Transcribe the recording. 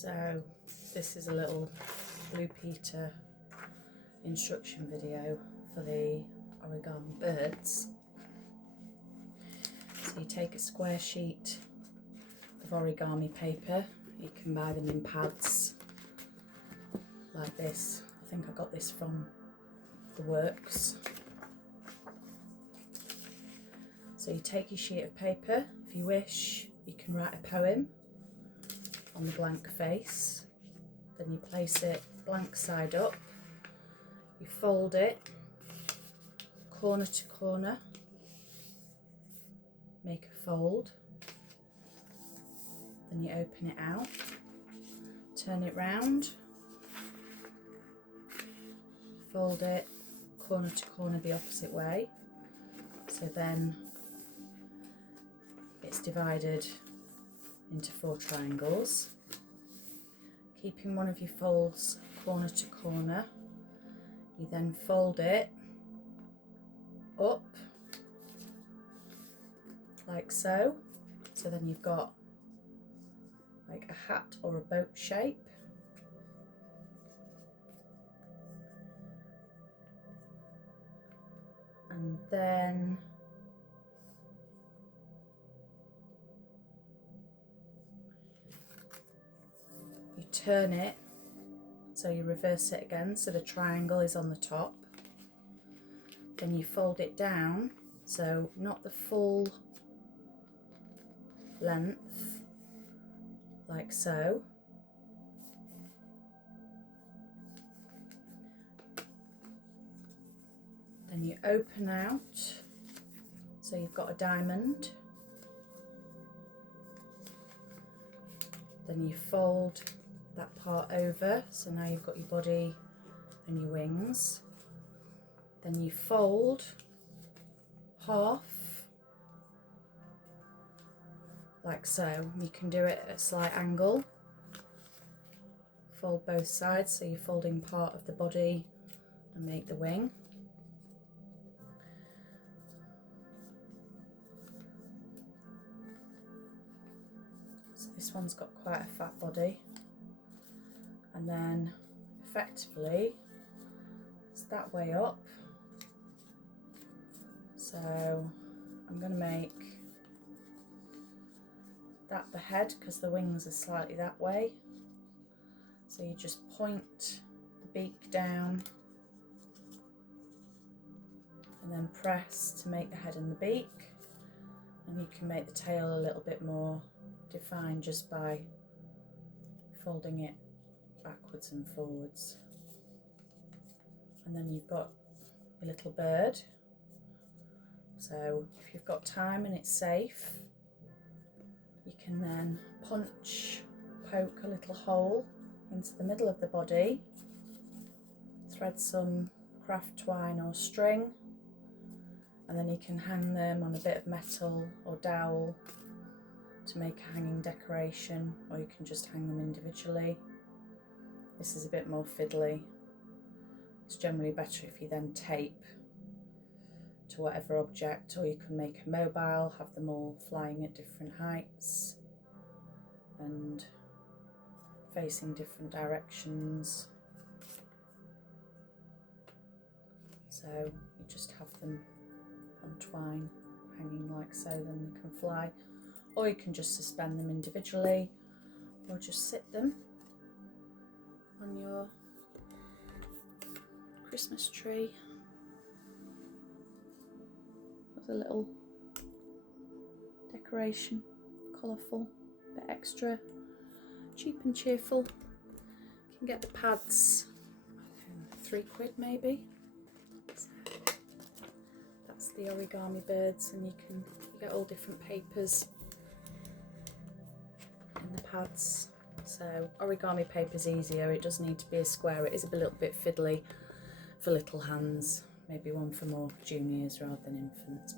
So this is a little Blue Peter instruction video for the origami birds. So you take a square sheet of origami paper. You can buy them in pads like this. I think I got this from the works. So you take your sheet of paper. If you wish, you can write a poem on the blank face. Then you place it blank side up. You fold it corner to corner. Make a fold. Then you open it out. Turn it round. Fold it corner to corner the opposite way. So then it's divided into 4 triangles. Keeping one of your folds corner to corner, you then fold it up like so. So then you've got like a hat or a boat shape. And then you turn it, so you reverse it again, so the triangle is on the top. Then you fold it down, so not the full length, like so. Then you open out, so you've got a diamond. Then you fold that part over, so now you've got your body and your wings. Then you fold half, like so. You can do it at a slight angle. Fold both sides, so you're folding part of the body and make the wing. So this one's got quite a fat body. And then effectively it's that way up. So I'm going to make that the head because the wings are slightly that way. So you just point the beak down and then press to make the head and the beak. And you can make the tail a little bit more defined just by folding it backwards and forwards. And then you've got your little bird. So if you've got time and it's safe, you can then poke a little hole into the middle of the body, thread some craft twine or string, and then you can hang them on a bit of metal or dowel to make a hanging decoration, or you can just hang them individually. This is a bit more fiddly. It's generally better if you then tape to whatever object, or you can make a mobile, have them all flying at different heights and facing different directions. So you just have them on twine hanging like so, then they can fly. Or you can just suspend them individually, or just sit them on your Christmas tree with a little decoration, colourful, a bit extra, cheap and cheerful. You can get the pads, £3 maybe. So that's the origami birds, and you get all different papers in the pads. So origami paper's easier, it does need to be a square. It is a little bit fiddly for little hands, maybe one for more juniors rather than infants.